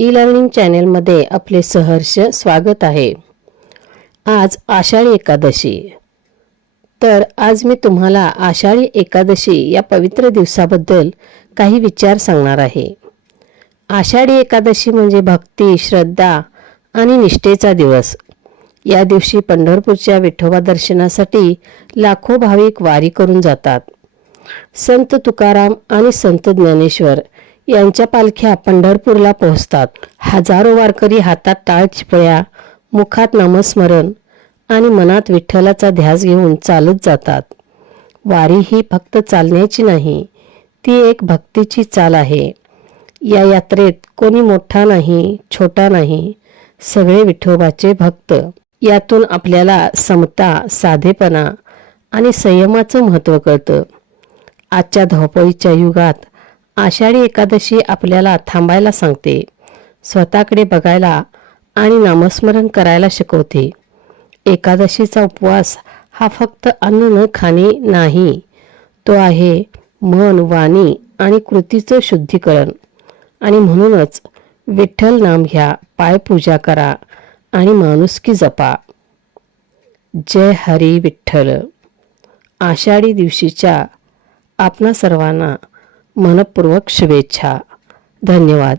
E learning चॅनेलमध्ये आपले सहर्ष स्वागत आहे. आज आषाढी एकादशी. तर आज मी तुम्हाला आषाढी एकादशी या पवित्र दिवसाबद्दल काही विचार सांगणार आहे. आषाढी एकादशी म्हणजे भक्ती श्रद्धा आणि निष्ठेचा दिवस. या दिवशी पंढरपूरच्या विठोबा दर्शनासाठी लाखो भाविक वारी करून जातात. संत तुकाराम आणि संत ज्ञानेश्वर यांच्या पालख्या पंढरपूरला पोहोचतात. हजारो वारकरी हातात टाळ चिपळ्या मुखात नामस्मरण आणि मनात विठ्ठलाचा ध्यास घेऊन चालत जातात. वारी ही फक्त चालण्याची नाही ती एक भक्तीची चाल आहे. या यात्रेत कोणी मोठा नाही छोटा नाही सगळे विठोबाचे भक्त. यातून आपल्याला समता साधेपणा आणि संयमाचं महत्त्व कळतं. आजच्या धावपळीच्या युगात आषाढी एकादशी आपल्याला थांबायला सांगते. स्वतःकडे बघायला आणि नामस्मरण करायला शिकवते. एकादशीचा उपवास हा फक्त अन्न न खाणे नाही. तो आहे मन वाणी आणि कृतीचं शुद्धीकरण. आणि म्हणूनच विठ्ठल नाम घ्या पायपूजा करा आणि माणुसकी जपा. जय हरी विठ्ठल. आषाढी दिवशीच्या आपणा सर्वांना मनपूर्वक शुभेच्छा. धन्यवाद.